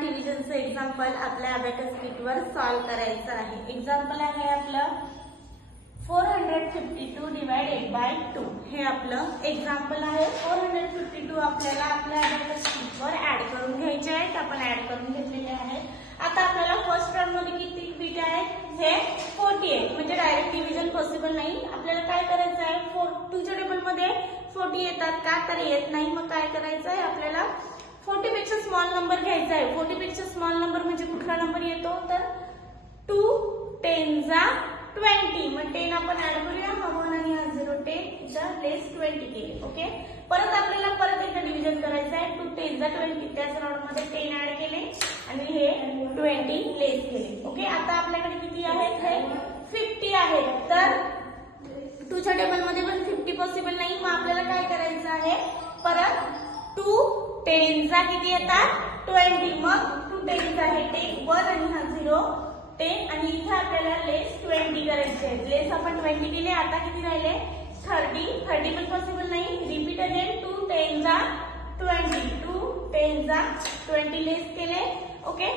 डिव्हिजनचं example आपल्या abacus किटवर solve करायचं आहे. एक्झाम्पल आहे आपलं four hundred fifty two divided by two हे आपलं एक्झाम्पल आहे. फोर हंड्रेड फिफ्टी टू आपल्याला आपल्या अबॅकस किटवर ऍड करून घ्यायचे आहेत. आपण ऍड करून घेतलेले आहेत. आता आपल्याला फर्स्ट टर्ममध्ये किती बीट आहेत? हे फोर्टी आहे म्हणजे डायरेक्ट डिव्हिजन पॉसिबल नाही. आपल्याला काय करायचं आहे? फोर टूच्या टेबलमध्ये फोर्टी येतात का? तर येत नाही. मग काय करायचं आहे? आपल्याला फोर्टी पेक्षा स्मॉल नंबर घ्यायचा आहे. फोर्टी पेक्षा स्मॉल नंबर म्हणजे कुठला नंबर येतो? तर टू टेन जा ट्वेंटी मग टेन आपण ऍड करूया. हा वन आणि हा झिरो टेन लेस ट्वेंटी केले. ओके परत आपल्याला परत एकदा डिव्हिजन करायचं आहे. टू टेन जा ट्वेंटी त्याच राऊंडमध्ये टेन ऍड केले. आणि हे ट्वेंटी लेस केले. ओके आता आपल्याकडे किती आहेत? हे फिफ्टी आहेत. तर टूच्या टेबलमध्ये पण फिफ्टी पॉसिबल नाही. मग आपल्याला काय करायचं आहे? परत टू टेनचा किती येतात ट्वेंटी मग टू टेनचा हे टेन वन आणि हा झिरो टेन आणि इथे आपल्याला लेस ट्वेंटी करायचे आहेत. लेस आपण ट्वेंटी केले आता किती राहिले? थर्टी थर्टी पण पॉसिबल नाही. रिपीट अगेन टू टेन जा ट्वेंटी टू टेनचा ट्वेंटी लेस केले. ओके